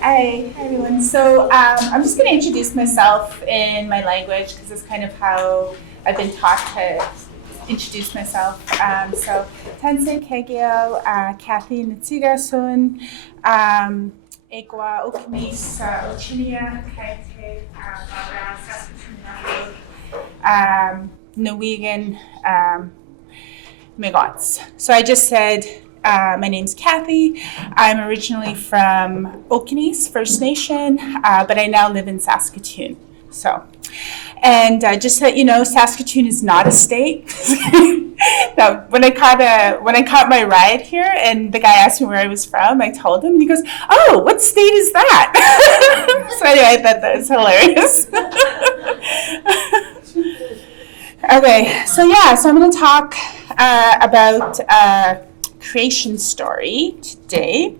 Hi everyone. So I'm just going to introduce myself in my language because it's kind of how I've been taught to introduce myself. So Tanse Kegyo, Kathy Ntsigasun, Egwa Okamis, Ochinia, Kaite, Saskatoon, Norwegian, Migots. So I just said my name's Kathy. I'm originally from Okanese First Nation, but I now live in Saskatoon. So, and just so you know, Saskatoon is not a state. No, when I caught my ride here, and the guy asked me where I was from, I told him, and he goes, "Oh, what state is that?" So anyway, I thought that was hilarious. Okay, so I'm going to talk about creation story today.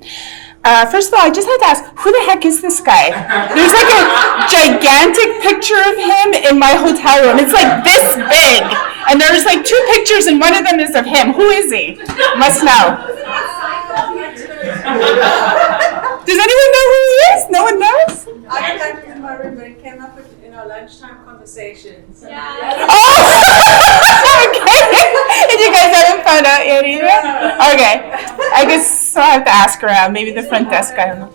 First of all, I just had to ask, who the heck is this guy? There's like a gigantic picture of him in my hotel room. It's like this big. And there's like two pictures and one of them is of him. Who is he? Must know. Does anyone know who he is? No one knows? I don't have him in my room, but it came up in our lunchtime conversations. Yeah. Oh! Okay. And you guys haven't found out yet either? Yeah. Okay. I guess I'll have to ask around. Maybe the front desk, I don't know.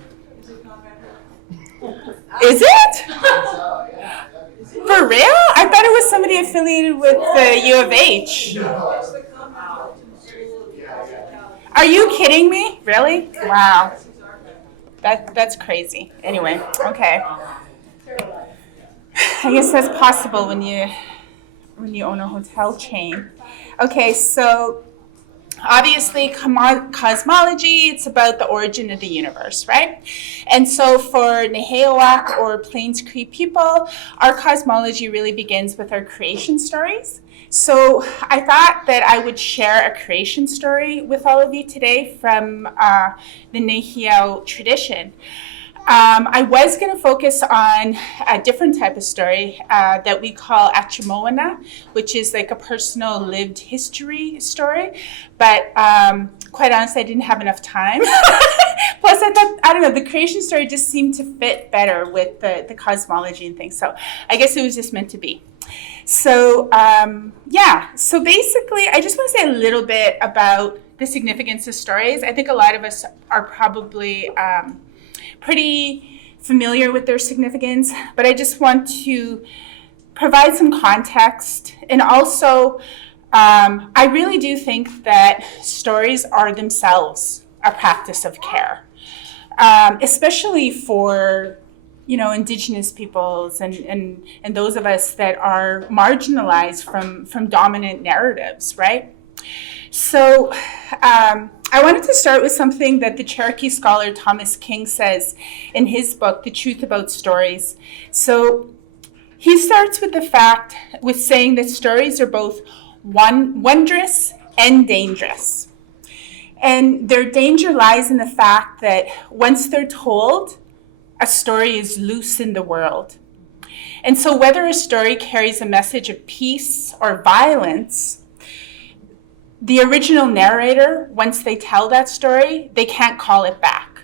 Is it? For real? I thought it was somebody affiliated with the U of H. Are you kidding me? Really? Wow. That's crazy. Anyway, okay. I guess that's possible when you own a hotel chain. Okay, so obviously cosmology, it's about the origin of the universe, right? And so for nêhiyaw or Plains Cree people, our cosmology really begins with our creation stories. So I thought that I would share a creation story with all of you today from the nêhiyaw tradition. I was going to focus on a different type of story that we call achamoana, which is like a personal lived history story. But quite honestly, I didn't have enough time. Plus, I thought, I don't know, the creation story just seemed to fit better with the cosmology and things. So I guess it was just meant to be. So, so basically, I just want to say a little bit about the significance of stories. I think a lot of us are probably pretty familiar with their significance, but I just want to provide some context. And also, I really do think that stories are themselves a practice of care, especially for Indigenous peoples and those of us that are marginalized from dominant narratives, right? So I wanted to start with something that the Cherokee scholar Thomas King says in his book, The Truth About Stories. So he starts with saying that stories are both wondrous and dangerous. And their danger lies in the fact that once they're told, a story is loose in the world. And so whether a story carries a message of peace or violence, the original narrator, once they tell that story, they can't call it back.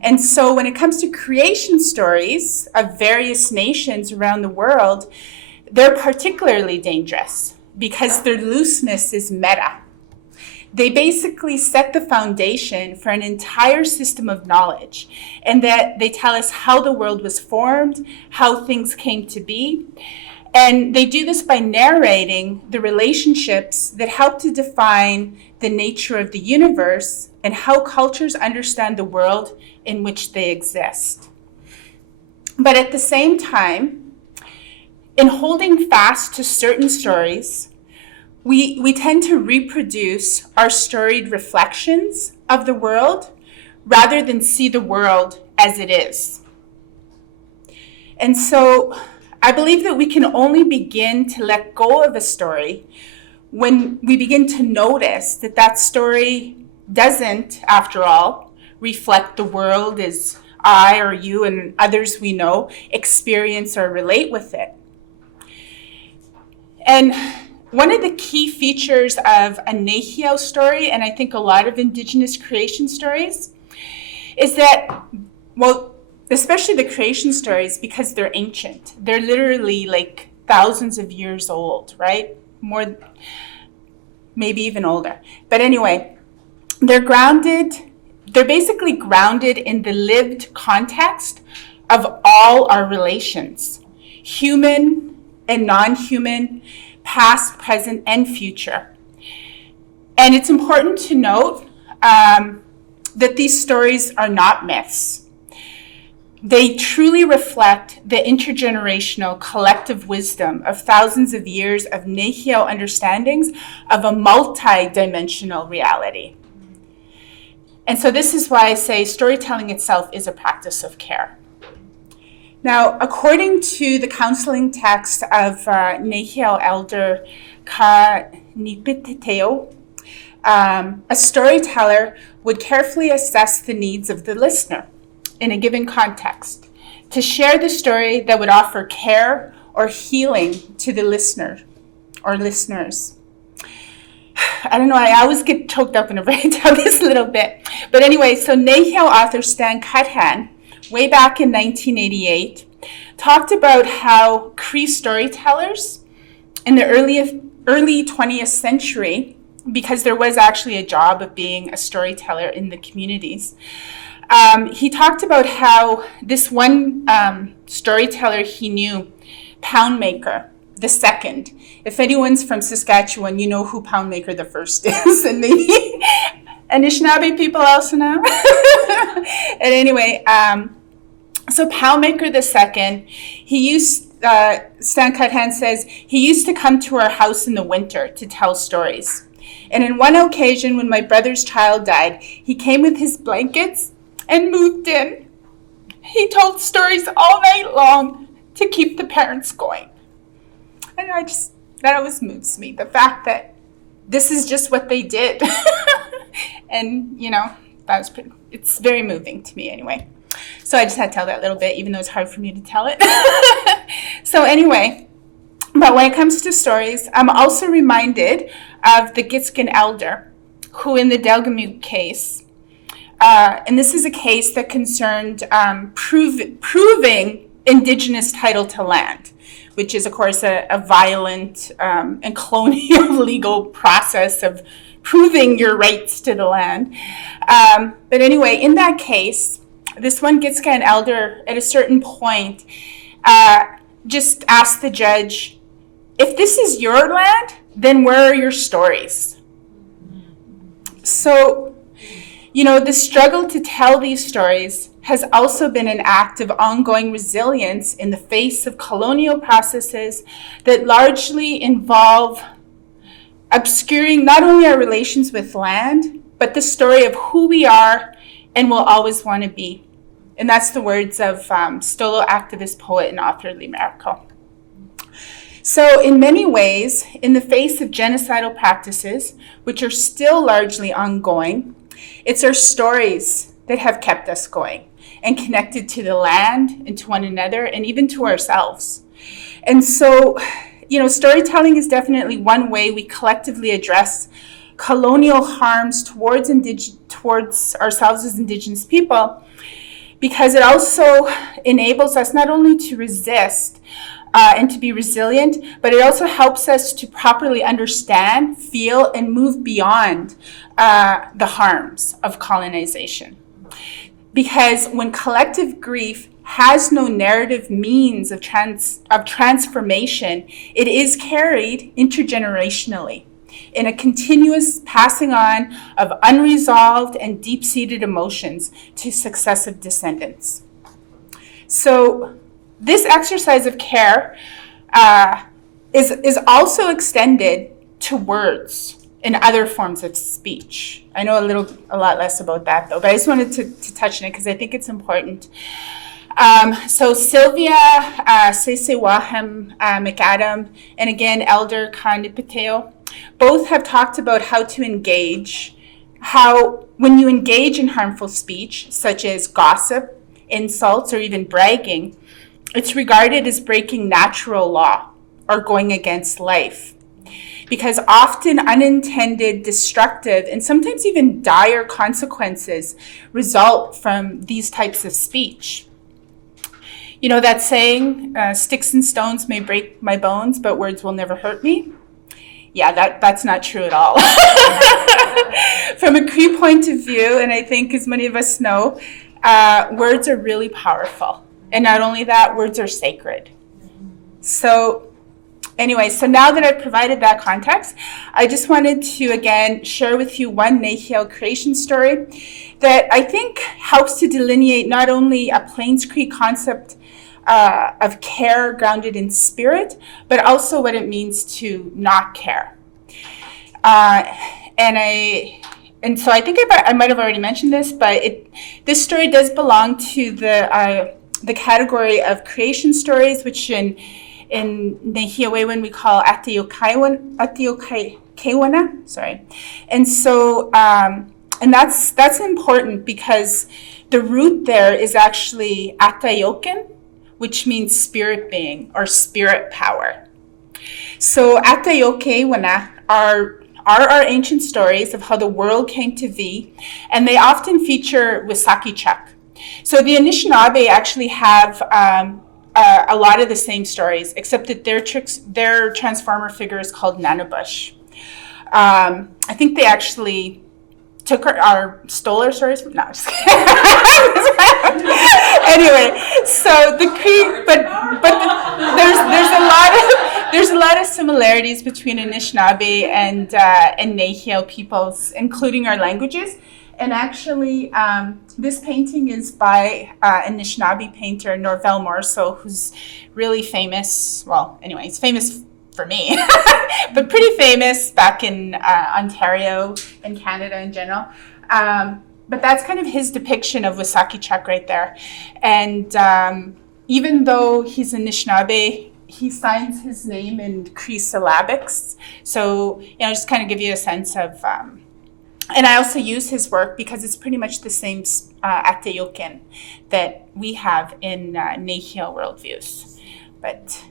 And so when it comes to creation stories of various nations around the world, they're particularly dangerous because their looseness is meta. They basically set the foundation for an entire system of knowledge, and that they tell us how the world was formed, how things came to be. And they do this by narrating the relationships that help to define the nature of the universe and how cultures understand the world in which they exist. But at the same time, in holding fast to certain stories, we tend to reproduce our storied reflections of the world rather than see the world as it is. And so I believe that we can only begin to let go of a story when we begin to notice that that story doesn't, after all, reflect the world as I or you and others we know experience or relate with it. And one of the key features of a nêhiyaw story, and I think a lot of Indigenous creation stories, is that well, especially the creation stories, because they're ancient. They're literally like thousands of years old, right? More, maybe even older. But anyway, they're basically grounded in the lived context of all our relations, human and non-human, past, present, and future. And it's important to note that these stories are not myths. They truly reflect the intergenerational collective wisdom of thousands of years of nêhiyaw understandings of a multi-dimensional reality. And so this is why I say storytelling itself is a practice of care. Now, according to the counseling text of nêhiyaw elder Kîyam, a storyteller would carefully assess the needs of the listener in a given context to share the story that would offer care or healing to the listener or listeners. I don't know, I always get choked up whenever I tell this little bit. But anyway, so nêhiyaw author Stan Kuthan, way back in 1988, talked about how Cree storytellers in the early 20th century, because there was actually a job of being a storyteller in the communities, he talked about how this one storyteller he knew, Poundmaker the second. If anyone's from Saskatchewan, you know who Poundmaker the first is, and maybe Anishinaabe people also know. And anyway, so Poundmaker the second, Stan Kuthan says, he used to come to our house in the winter to tell stories. And in one occasion, when my brother's child died, he came with his blankets and moved in. He told stories all night long to keep the parents going. And that always moves me, the fact that this is just what they did. And, it's very moving to me anyway. So I just had to tell that little bit, even though it's hard for me to tell it. So anyway, but when it comes to stories, I'm also reminded of the Gitskan elder, who in the Delgamuukw case, and this is a case that concerned proving Indigenous title to land, which is, of course, a violent and colonial legal process of proving your rights to the land. But anyway, in that case, this one Gitskan elder, at a certain point, just asked the judge, if this is your land, then where are your stories? So, the struggle to tell these stories has also been an act of ongoing resilience in the face of colonial processes that largely involve obscuring not only our relations with land, but the story of who we are and will always want to be. And that's the words of Stolo activist, poet, and author Lee Maracle. So in many ways, in the face of genocidal practices, which are still largely ongoing, it's our stories that have kept us going and connected to the land and to one another and even to ourselves. And so, storytelling is definitely one way we collectively address colonial harms towards ourselves as Indigenous people, because it also enables us not only to resist and to be resilient, but it also helps us to properly understand, feel, and move beyond the harms of colonization. Because when collective grief has no narrative means of transformation, it is carried intergenerationally in a continuous passing on of unresolved and deep-seated emotions to successive descendants. So this exercise of care is also extended to words and other forms of speech. I know a lot less about that though, but I just wanted to touch on it because I think it's important. So Sylvia Sesewahem McAdam and again Elder Kanipateo both have talked about how to engage, how when you engage in harmful speech, such as gossip, insults, or even bragging, it's regarded as breaking natural law or going against life. because often unintended, destructive, and sometimes even dire consequences result from these types of speech. You know that saying, sticks and stones may break my bones, but words will never hurt me? Yeah, that's not true at all. From a Cree point of view, and I think as many of us know, words are really powerful. And not only that, words are sacred. So anyway, so now that I've provided that context, I just wanted to, again, share with you one nêhiyaw creation story that I think helps to delineate not only a Plains Cree concept of care grounded in spirit, but also what it means to not care. And so I think I might have already mentioned this, but this story does belong to the category of creation stories, which in nêhiyaw we call atiokawana, sorry. And so, and that's important because the root there is actually atayoken, which means spirit being or spirit power. So atayokawana are our ancient stories of how the world came to be, and they often feature Wissakichuk. So the Anishinaabe actually have a lot of the same stories, except that their transformer figure is called Nanabush. I think they actually stole our stories from, no, just kidding. Anyway, so the Cree, but there's a lot of similarities between Anishinaabe and nêhiyaw peoples, including our languages. And actually, this painting is by Anishinaabe painter Norvell Morso, who's really famous. Well, anyway, he's famous for me, but pretty famous back in Ontario and Canada in general. But that's kind of his depiction of Wissakichuk right there. And even though he's Anishinaabe, he signs his name in Cree syllabics. So, just kind of give you a sense of, and I also use his work because it's pretty much the same atayoken that we have in nêhiyaw worldviews. But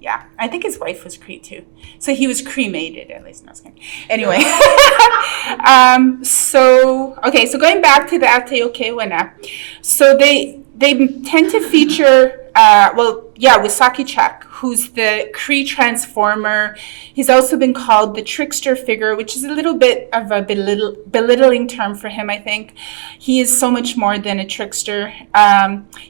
yeah, I think his wife was Cree too. So he was cremated, at least. No, I was kidding. Anyway. So going back to the atayokawana. So they tend to feature, Wissakichuk, who's the Cree transformer. He's also been called the trickster figure, which is a little bit of a belittling term for him, I think. He is so much more than a trickster.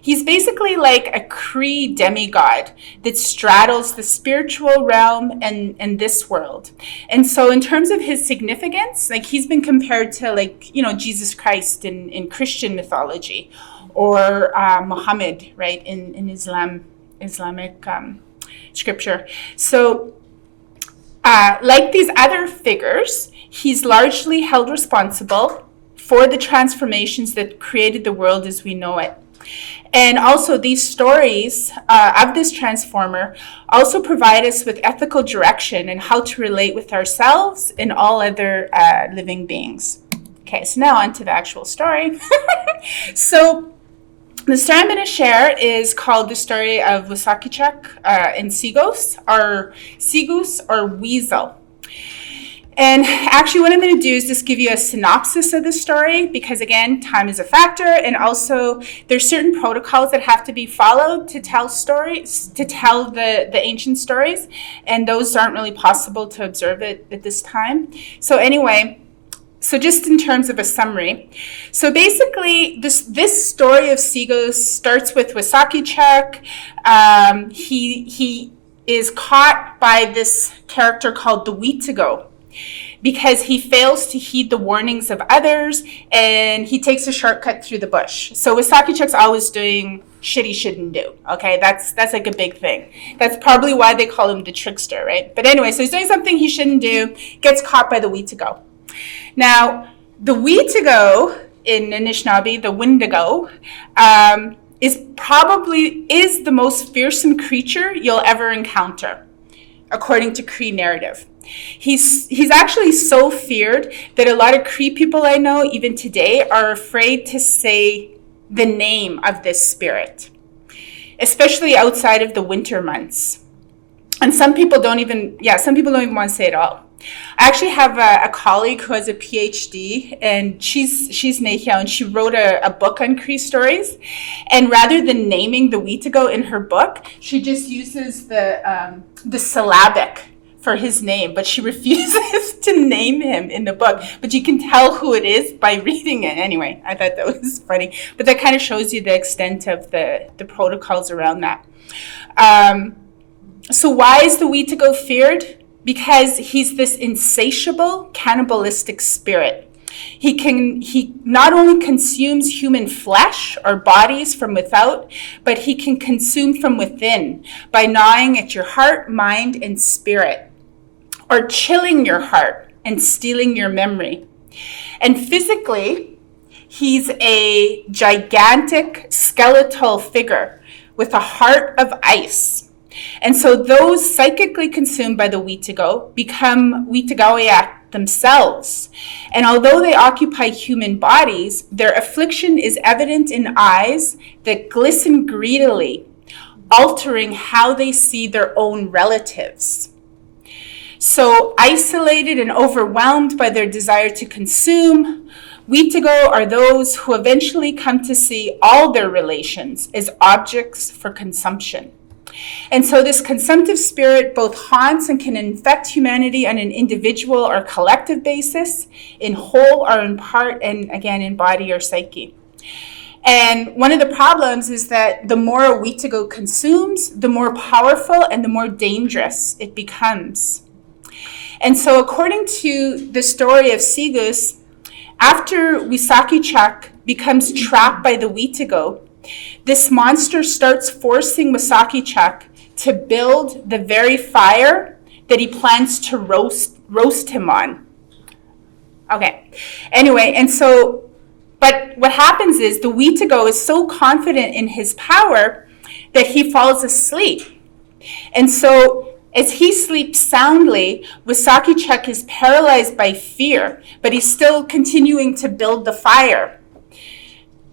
He's basically like a Cree demigod that straddles the spiritual realm and this world. And so in terms of his significance, like he's been compared to Jesus Christ in Christian mythology, or Muhammad, right, in Islamic scripture. So like these other figures, he's largely held responsible for the transformations that created the world as we know it. And also these stories of this transformer also provide us with ethical direction and how to relate with ourselves and all other living beings. Okay, so now on to the actual story. So the story I'm going to share is called the story of Wissakichuk and Seagoose or Weasel. And actually what I'm going to do is just give you a synopsis of the story because, again, time is a factor, and also there's certain protocols that have to be followed to tell stories, to tell the ancient stories, and those aren't really possible to observe it at this time. So anyway, so just in terms of a summary. So basically, this story of Seagoose starts with Wissakichuk. He is caught by this character called the Weetigo because he fails to heed the warnings of others, and he takes a shortcut through the bush. So Wissakichuk's always doing shit he shouldn't do. Okay, that's like a big thing. That's probably why they call him the trickster, right? But anyway, so he's doing something he shouldn't do, gets caught by the Weetigo. Now, the Weetigo in Anishinaabe, the Wendigo, is the most fearsome creature you'll ever encounter, according to Cree narrative. He's actually so feared that a lot of Cree people I know, even today, are afraid to say the name of this spirit, especially outside of the winter months. And some people don't even want to say it at all. I actually have a colleague who has a PhD, and she's nêhiyaw, and she wrote a book on Cree stories. And rather than naming the Wītigo in her book, she just uses the syllabic for his name, but she refuses to name him in the book. But you can tell who it is by reading it. Anyway, I thought that was funny. But that kind of shows you the extent of the protocols around that. So why is the Wītigo feared? Because he's this insatiable, cannibalistic spirit. He not only consumes human flesh or bodies from without, but he can consume from within by gnawing at your heart, mind, and spirit, or chilling your heart and stealing your memory. And physically, he's a gigantic skeletal figure with a heart of ice. And so those psychically consumed by the Wītigo become Wītigaoiak themselves. And although they occupy human bodies, their affliction is evident in eyes that glisten greedily, altering how they see their own relatives. So isolated and overwhelmed by their desire to consume, Wītigo are those who eventually come to see all their relations as objects for consumption. And so this consumptive spirit both haunts and can infect humanity on an individual or collective basis, in whole or in part, and again, in body or psyche. And one of the problems is that the more a Wītigo consumes, the more powerful and the more dangerous it becomes. And so according to the story of Sigus, after Wisaki-Chuck becomes trapped by the Wītigo, this monster starts forcing Wisaki-Chuck to build the very fire that he plans to roast him on. Okay, anyway, and so, but what happens is the Wītigo is so confident in his power that he falls asleep. And so as he sleeps soundly, Wisaki-Chuck is paralyzed by fear, but he's still continuing to build the fire.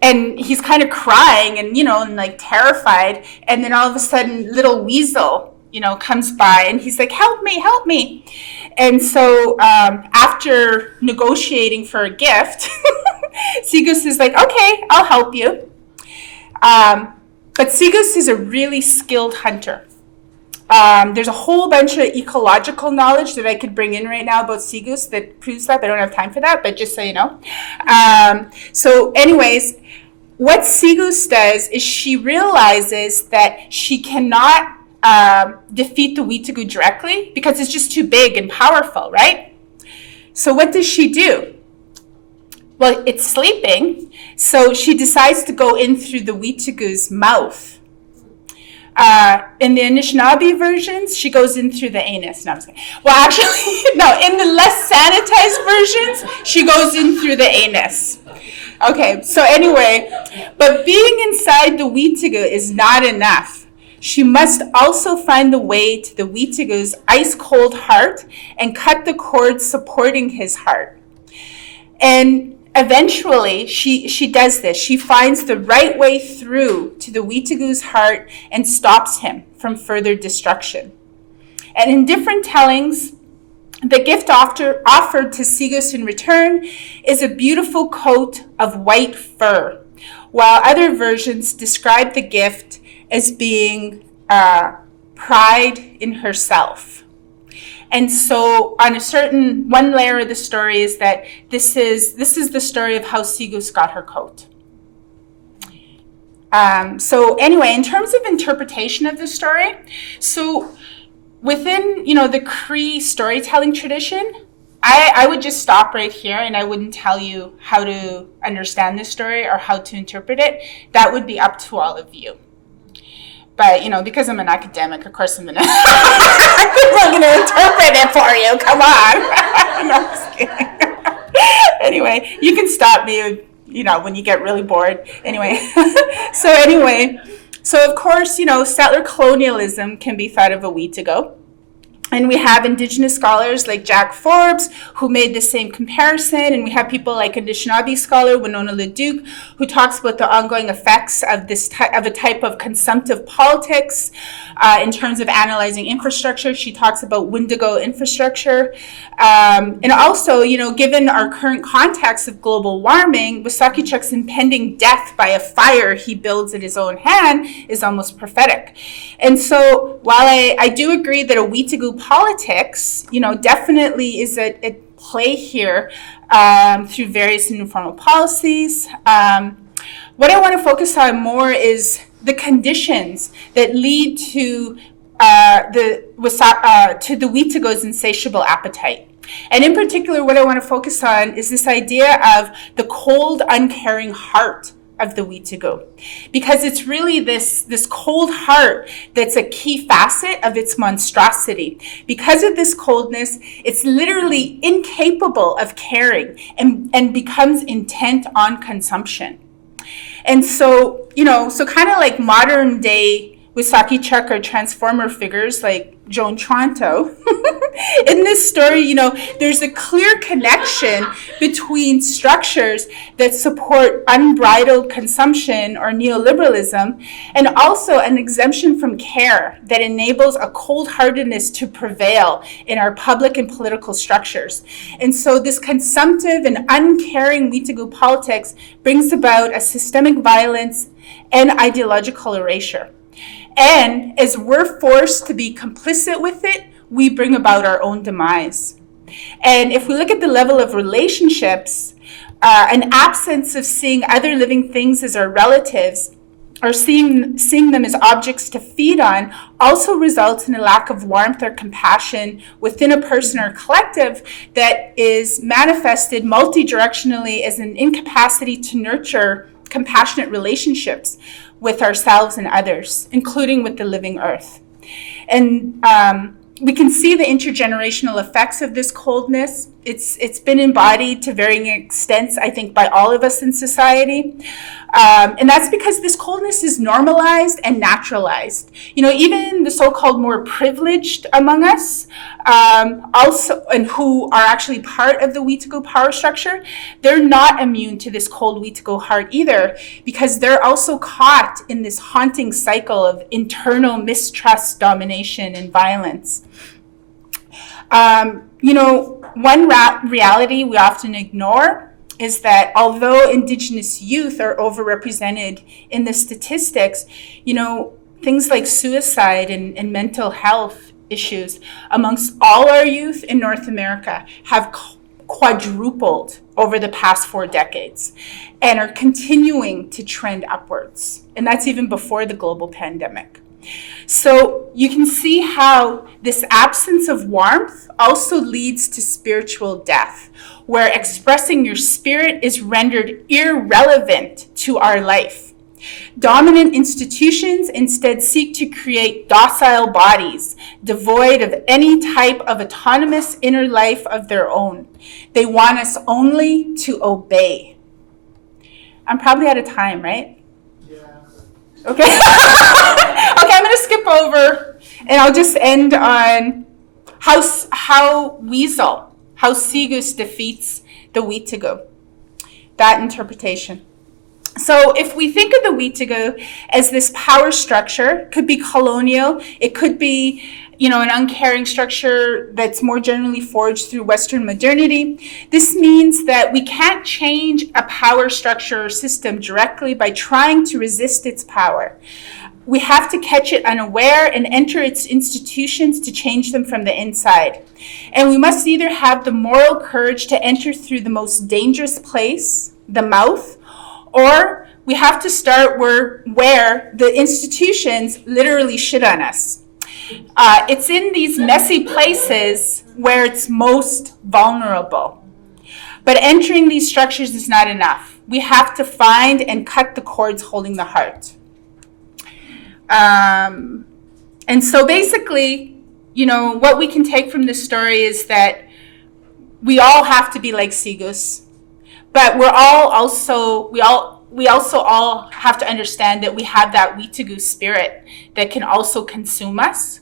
And he's kind of crying and, and like terrified. And then all of a sudden, little weasel, comes by and he's like, help me, help me. And so after negotiating for a gift, Sigus is like, okay, I'll help you. But Sigus is a really skilled hunter. There's a whole bunch of ecological knowledge that I could bring in right now about Sigus that proves that. I don't have time for that, but just so you know. So anyways, what Sigus does is she realizes that she cannot defeat the Wītigo directly because it's just too big and powerful, right? So what does she do? Well, it's sleeping, so she decides to go in through the Wītigo's mouth. In the Anishinaabe versions, she goes in through the anus. No, I'm just kidding. Well, actually, no, in the less sanitized versions, she goes in through the anus. Okay, so anyway, but being inside the Wītigo is not enough. She must also find the way to the Wītigo's ice-cold heart and cut the cord supporting his heart. And eventually, she does this. She finds the right way through to the Wītigo's heart and stops him from further destruction. And in different tellings, the gift offered to Sigus in return is a beautiful coat of white fur, while other versions describe the gift as being pride in herself. And so on one layer of the story is that this is the story of how Sigus got her coat. So anyway, in terms of interpretation of the story, so within, the Cree storytelling tradition, I would just stop right here and I wouldn't tell you how to understand this story or how to interpret it. That would be up to all of you. But, because I'm an academic, of course I'm going to interpret it for you. Come on. No, I'm just kidding. Anyway, you can stop me, when you get really bored. Anyway, so of course, settler colonialism can be thought of a Wītigo. And we have Indigenous scholars like Jack Forbes, who made the same comparison. And we have people like Anishinaabe scholar Winona LeDuc, who talks about the ongoing effects of of a type of consumptive politics in terms of analyzing infrastructure. She talks about Wendigo infrastructure. And also, given our current context of global warming, Wissahickok's impending death by a fire he builds at his own hand is almost prophetic. And so while I do agree that a Wetagough politics, definitely is at play here through various and informal policies, what I want to focus on more is the conditions that lead to the Wetagough's insatiable appetite. And in particular, what I want to focus on is this idea of the cold, uncaring heart of the Wetagough, because it's really this cold heart that's a key facet of its monstrosity. Because of this coldness, it's literally incapable of caring and becomes intent on consumption. And so, so kind of like modern day Wissahickok or transformer figures like Joan Tronto, in this story, there's a clear connection between structures that support unbridled consumption or neoliberalism, and also an exemption from care that enables a cold-heartedness to prevail in our public and political structures. And so this consumptive and uncaring Wetagough politics brings about a systemic violence and ideological erasure. And as we're forced to be complicit with it, we bring about our own demise. And if we look at the level of relationships, an absence of seeing other living things as our relatives, or seeing them as objects to feed on, also results in a lack of warmth or compassion within a person or collective that is manifested multidirectionally as an incapacity to nurture compassionate relationships with ourselves and others, including with the living earth. And we can see the intergenerational effects of this coldness. It's been embodied to varying extents, I think, by all of us in society. And that's because this coldness is normalized and naturalized. Even the so-called more privileged among us, also, and who are actually part of the Wetagough power structure, they're not immune to this cold Wetagough heart either, because they're also caught in this haunting cycle of internal mistrust, domination, and violence. One reality we often ignore is that although Indigenous youth are overrepresented in the statistics, things like suicide and mental health issues amongst all our youth in North America have quadrupled over the past 4 decades and are continuing to trend upwards. And that's even before the global pandemic. So you can see how this absence of warmth also leads to spiritual death, where expressing your spirit is rendered irrelevant to our life. Dominant institutions instead seek to create docile bodies, devoid of any type of autonomous inner life of their own. They want us only to obey. I'm probably out of time, right? Yeah. Okay. Okay, I'm going to skip over, and I'll just end on how Segus defeats the Wetagough, that interpretation. So if we think of the Wetagough as this power structure, could be colonial, it could be, an uncaring structure that's more generally forged through Western modernity. This means that we can't change a power structure or system directly by trying to resist its power. We have to catch it unaware and enter its institutions to change them from the inside. And we must either have the moral courage to enter through the most dangerous place, the mouth, or we have to start where the institutions literally shit on us. It's in these messy places where it's most vulnerable. But entering these structures is not enough. We have to find and cut the cords holding the heart. And so basically, what we can take from this story is that we all have to be like Segus, but we also all have to understand that we have that Wetagough spirit that can also consume us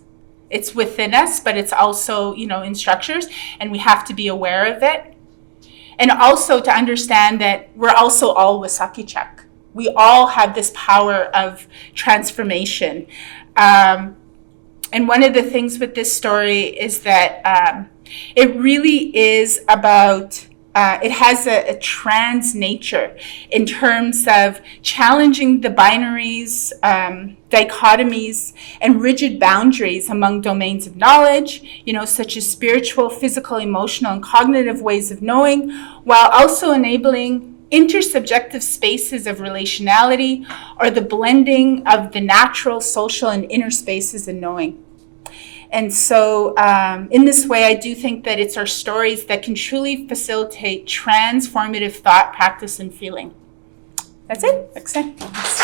It's within us, but it's also, in structures, and we have to be aware of it. And also to understand that we're also all Wasakichak. We all have this power of transformation. And one of the things with this story is that it really is about, it has a trans nature in terms of challenging the binaries, dichotomies, and rigid boundaries among domains of knowledge, such as spiritual, physical, emotional, and cognitive ways of knowing, while also enabling intersubjective spaces of relationality, or the blending of the natural, social, and inner spaces in knowing. And so in this way, I do think that it's our stories that can truly facilitate transformative thought, practice, and feeling. That's it. Thanks.